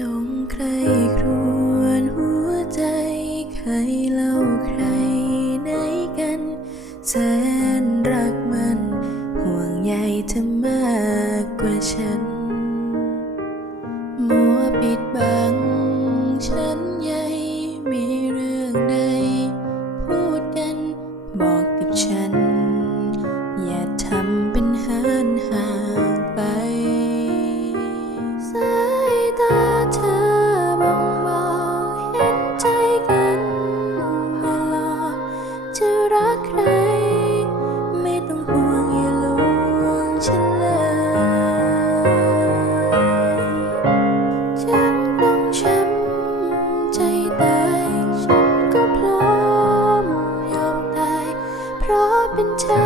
จงใครครวนหัวใจใครเล่าใครในกัน แสนรักมัน ห่วงใยเธอมากกว่าฉัน รา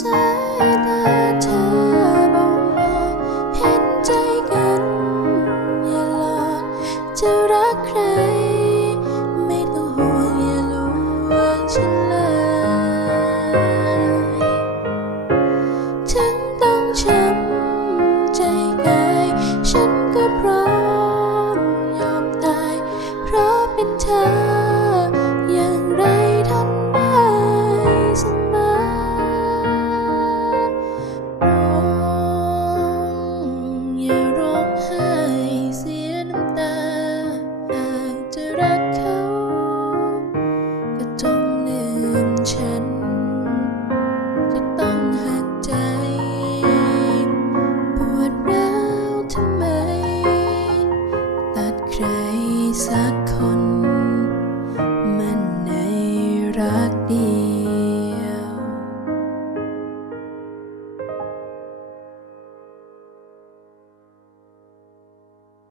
สายตา